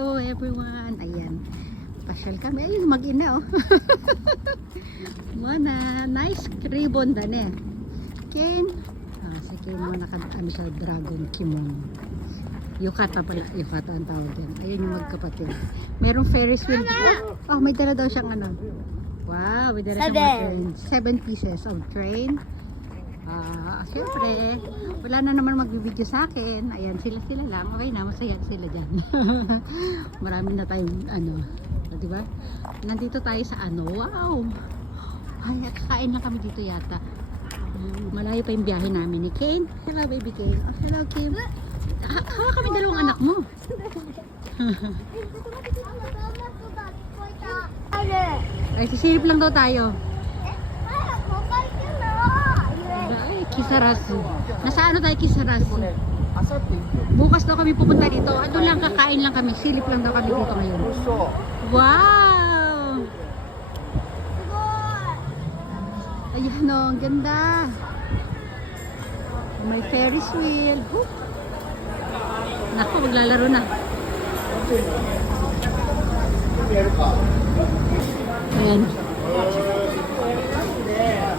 Hello everyone. Ayan. Pasyal kami. Ayun, mag-ina oh. Mana, nice ribbon dan eh. Ken. Si Ken mo ano sa dragon kimono. Yukata pala. Yukata ang tawag yan. Ayun yung magkapatid. Merong Ferris wheel. Oh, may dala daw siyang ano. Wow, may dala siyang 7 pieces of train. Siyempre, wala na naman magbibideo sa akin. Ayan, sila lang. Okay na, masaya sila dyan. Marami na tayong ano, diba? Nandito tayo sa ano, wow! Ay, kakain lang kami dito yata. Malayo pa yung biyahe namin ni Kane. Hello, baby Kane. Oh, hello, Kim. Hawa kami dalawang anak mo. Ay, sisilip lang daw tayo. Kisarasu. Nasa ano tayo Kisarasu? Bukas daw kami pupunta dito. Ano lang, kakain lang kami. Silip lang daw kami dito ngayon. Wow! Ayan o, ang ganda. May Ferris wheel. Naku, maglalaro na. Ayan.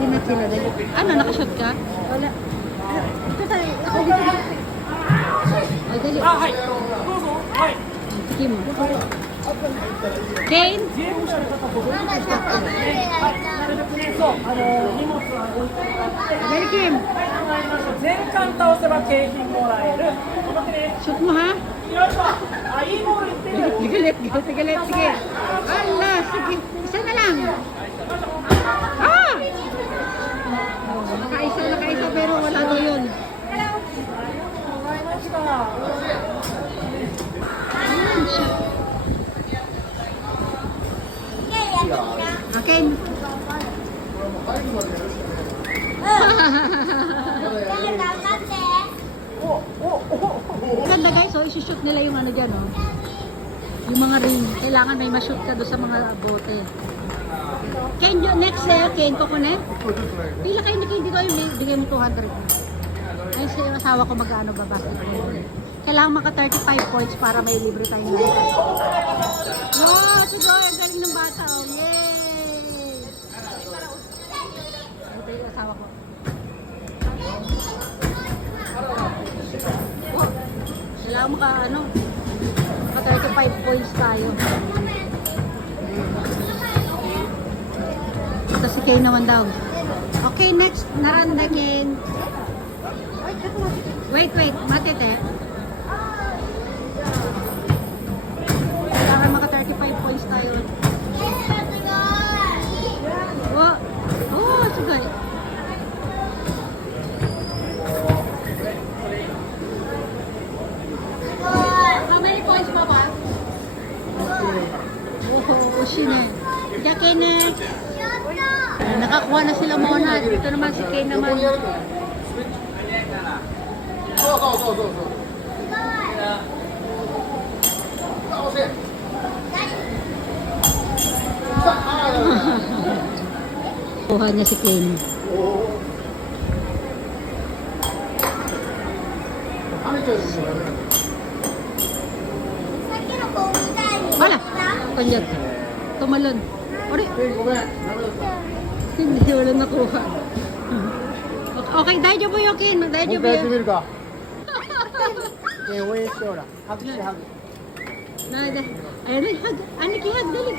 Tinat sila dali. Ano, nakashot ka? Wala. Ito tayo. Ako dito. Ay, dali. Hi. Hi. Sige mo. Kane? Dali, Kim. Shoot mo, ha? Sige. Sige. Ala, sige. Isa na lang. Nakaisa pero wala daw yun. Ayan siya. Okay. Ganda guys, so isushoot nila yung ano dyan, oh. Yung mga ring. Kailangan may ma-shoot ka doon sa mga bote. Ken, next Ken, kukunin? Pila kayo ni Ken dito, bigay mo 200. Ay, sa asawa ko mag-ano ba basketball. Kailangan maka 35 points para may libre tayo na. Wow, siguro, ang galing ng bata, oh. Yay! Ito yung asawa ko. Oh, kailangan maka, maka 35 points tayo. Ito si Kane naman daw. Okay, next. Naranda Kane. Wait. Matete. Para maka 35 points tayo. Oh, sugay. How many points pa ba? Oh, shine. Kaya Kane. Nakakuha na sila muna. Dito naman si Kane naman. Kuha niya si Kane. Wala. Kanyag. Tumalon. Ori. Hindi wala nakuha. Okay, daijoubu po yung Ken. Daijoubu po yung. Ayan na, hug. Aniki, hug, dali.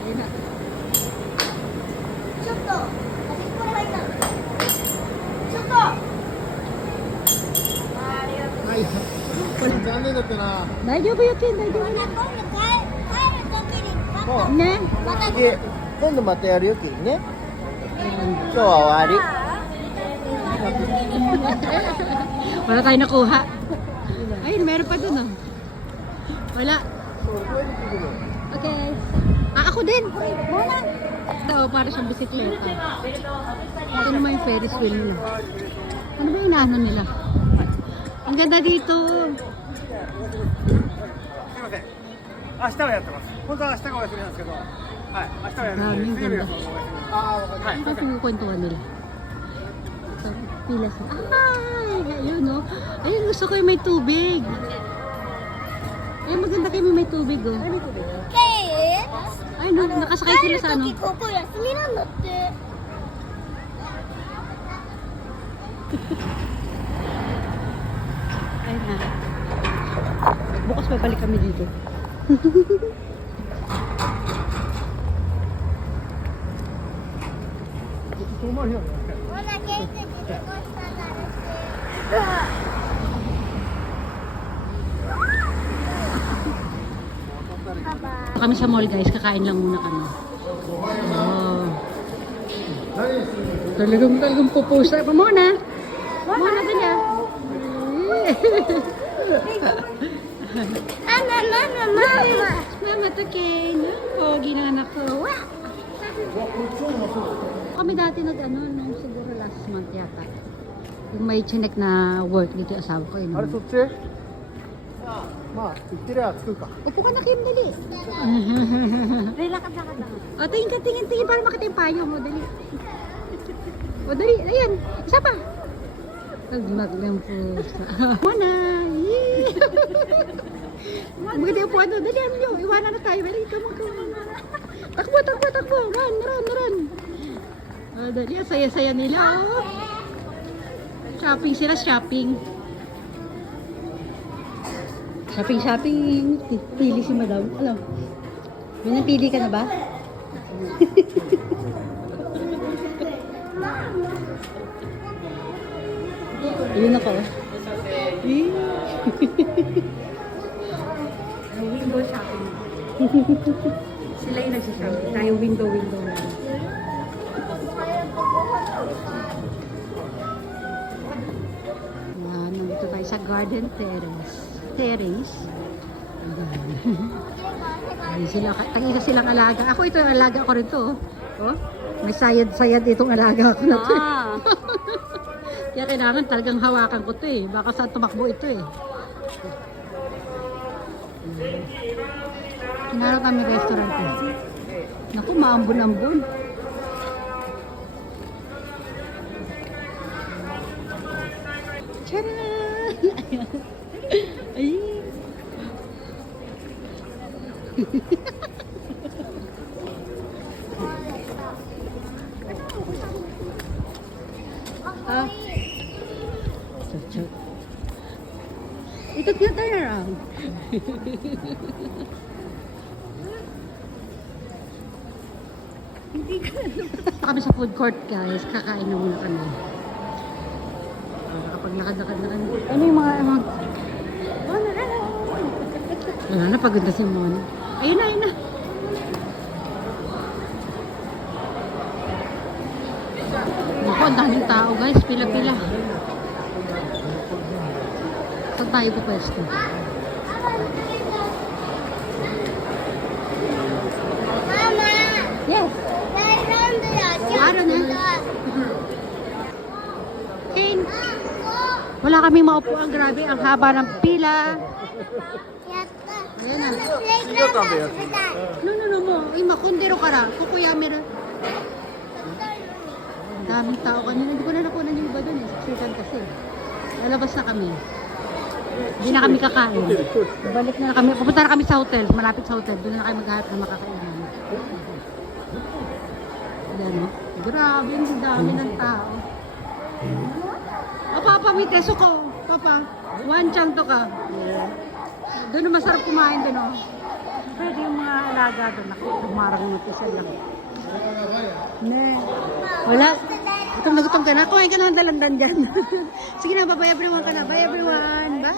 Ayan na. Daijoubu yung Ken, daijoubu na. Ne? 今度またやるよ、キリね。今日は終わり。 Wala tayo nakuha. Ayun, meron pa dun, oh. Wala. Okay. Ako din. Wala. Ito, para siyang bisikleta. Ito naman yung Ferris wheel nila. Ano ba yung inaano nila? Ang ganda dito. 明日はやってます。本当は明日がお休みなんですけど、はい、明日はやるんで、水曜日はそのままお休み。ああ、わかりました。Ito kung kwentuhan nila. Ito. Pila sa... Ay! Ayun, no? Ayun, gusto ko yung may tubig. Ay, maganda kayo may tubig, oh. Ay, no, nakasakay sila sa ano. ここ休みなんだって。 Ayun na. Bukas babalik kami dito. Wala kayo sa dito ko sa lahat. Kami sa mall, guys. Kakain lang muna kami. Oh. Talagang pupost. Muna. Muna din yan. Mama. Mama to Kane. Pogi na anak ko. Wah! Kami dati nung siguro last month yata. Yung may chinek na work dito yung asawa ko. Yun. あれそっちまあ行ってりゃ着くか Upo ka na, Kim, dali. Lakad lang. O, tingin para makita yung payo mo. Dali. O, dali. Ayan. Isa pa. Agmak ng pusa. Muna. Yee. Maganda yung puwan doon. Dali, ano nyo. Iwanan na tayo. Dali, come on. Takbo. Run. O, dali. Saya-saya nila. Oh. Shopping sila, shopping. Shopping. Pili si madam. Alam. May napili ka na ba? Ayun ako. Window shopping. Sila yung nagsishopping. Tayo window lang. Yan, nandito tayo sa garden terrace. Ayan. Tag-isa silang alaga. Ako ito yung alaga ko rin to. Oh. May sayad itong alaga ko na to. Kaya kailangan talagang hawakan ko to eh. Baka saan tumakbo ito eh. Kinara kami restaurant eh. Naku, maambon-ambon. Tcharam! Ay! Ah. Chuchuk. Ito nga tayo around. Kami sa food court, guys. Kakain na muna kami. Kapag lakad. Ano yung mga... Wala na, pagod na si Mon. Ayun na. Naku, ang daming tao, guys. Pila-pila. Saan tayo po pwesto? Mama. Yes. Ano na? Kane. Wala kami maupuan. Grabe, ang haba ng pila. Ayan na. No mo. Ima, kundero ka ra. Kukuyami ra. Daming tao kanina. Hindi ko na nakunan yung iba dun eh. Siksikan kasi. Lalabas na kami. Hindi na kami kakain. Balik na kami. Pupunta na kami sa hotel. Malapit sa hotel. Doon na kami maghahanap na makakainan. Ayan o. Grabe, ang dami ng tao. O, Papa, may teso ko. Papa, one chang to ka. Doon na masarap kumain doon, oh. Pwede yung mga alaga doon. Ako, tumarang mo ito sila. Ne. Wala. Gutom na gutom ka na. Kumain ka na ang dalandan dyan. Sige na, bye everyone ka na. Bye everyone. Bye.